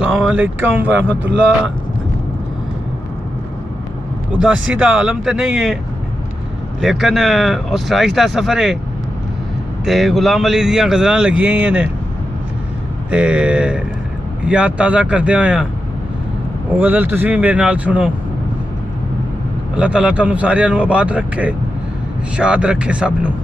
अस्सलाम वालेकुम वरहमतुल्लाह। उदासी का आलम तो नहीं है, लेकिन ऑस्ट्राइच का सफ़र है तो गुलाम अली दियाँ गज़लां लगियां ही ने ते याद ताज़ा करदे होया वो गज़ल तुसीं भी मेरे नाल सुनो। अल्लाह ताला तुहानूं सारिआं नूं आबाद रखे, शाद रखे सब नूं।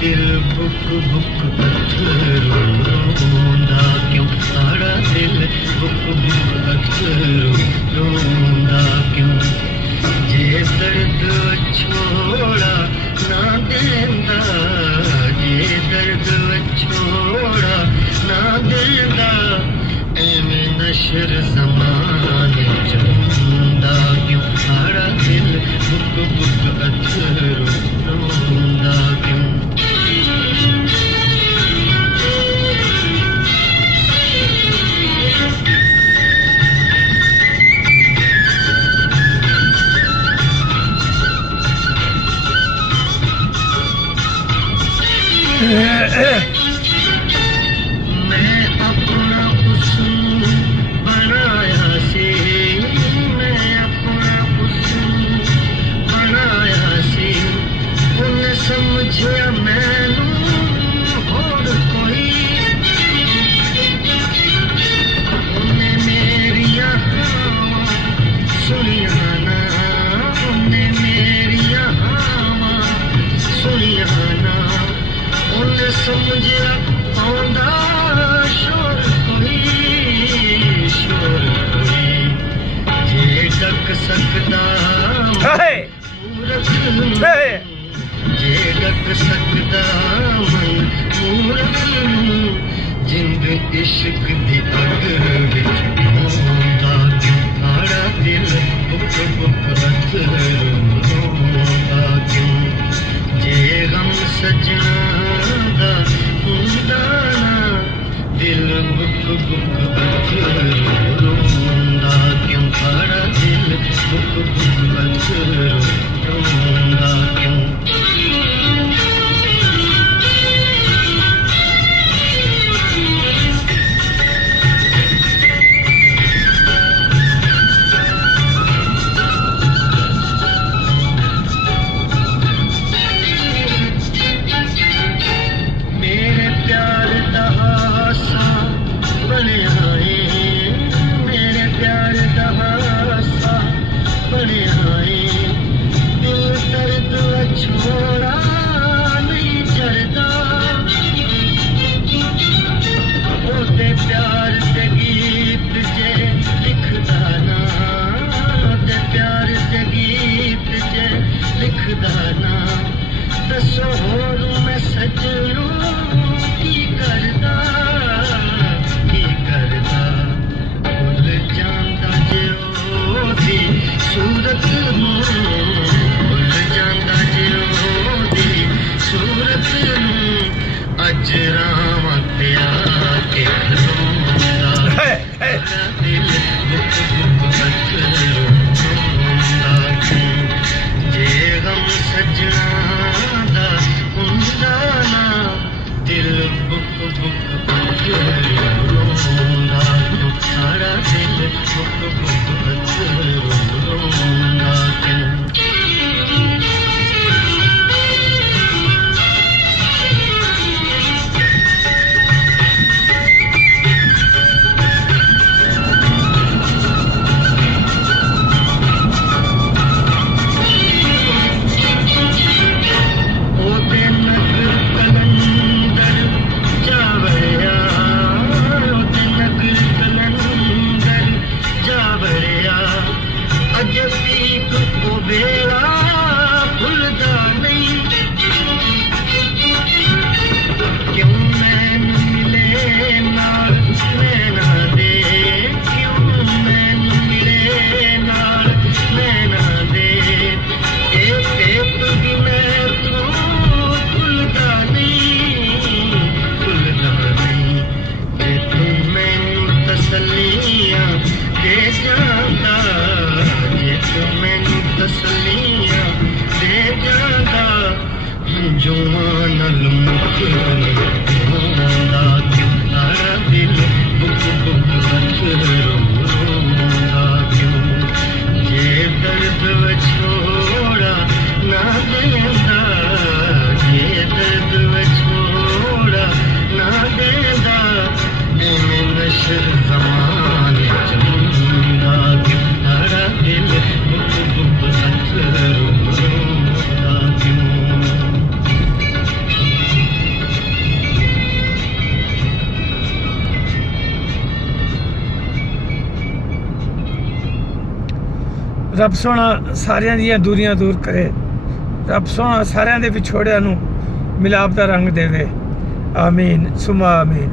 दिल बुक बुक रोंदा क्यों साड़ा दिल बुक बुक रोंदा क्यों जे दर्द छोड़ा ना देंदा जे दर्द छोड़ा ना देंदा एवें नशर ज़माने चंदा क्यों साड़ा दिल बुक बुक रोंदा क्यों। मैं अपना हुस्न बनाया से मैं अपना हुस्न बनाया से उन्हें समझिया मैनू होर कोई उन्हें मेरिया सुनिया ना उन्हें मेरिया सुनिया ना उन्हें समझिया आंदा शोर कोई जे डक सकदा जे डक सकदा मन मूरत जिंद इश्क दी अग विच होंदा क्यों साड़ा दिल बुक बुक रोंदा क्यों जे गम सजना दा हुंदा ना दिल बुक बुक रोंदा क्यों साड़ा दिल बुक बुक रोंदा क्यों। छोड़ा नहीं चढ़दा ओदे प्यार दे गीत जे लिखदा ना ओदे प्यार दे गीत जे लिखदा ना दसो होर मैं सजनू की करदा भुल जांदा जे ओदी सूरत भुल जांदा जे ओदी सूरत अज रावां ते आके खलोंदा दिल बुक बुक रोंदा क्यों जे गम सजना दा हुंदा ना दिल बुक बुक रोंदा क्यों साड़ा दिल बुक बुक रोंदा क्यों। जतीक वो बेड़ा भुलदा नहीं क्यों मैनू मिले नाल नैना दे क्यों मैनू मिले नाल नैना दे एक भी मैं तू भुलदा नहीं ते तू मैनू तसल्लियां दे जांदा जे तू मैनू तसल्लियां दे जांदा जुआं नाल मुख रोंदा क्यों तारा दिल बुक बुक हथ रोंदा क्यों जे दर्द विछोड़ा ना देंदा जे दर्द विछोड़ा ना देंदा एवें नशर ज़माने चलूंदा क्यों तारा दिल बुक बुक हथ रोंदा क्यों ਰੱਬ ਸੋਹਣਾ ਸਾਰਿਆਂ ਦੀਆਂ ਦੂਰੀਆਂ ਦੂਰ ਕਰੇ ਰੱਬ ਸੋਹਣਾ ਸਾਰਿਆਂ ਦੇ ਵਿਛੋੜਿਆਂ ਨੂੰ ਮਿਲਾਪ ਦਾ ਰੰਗ ਦੇਵੇ ਆਮੀਨ ਸੁਮਾ ਆਮੀਨ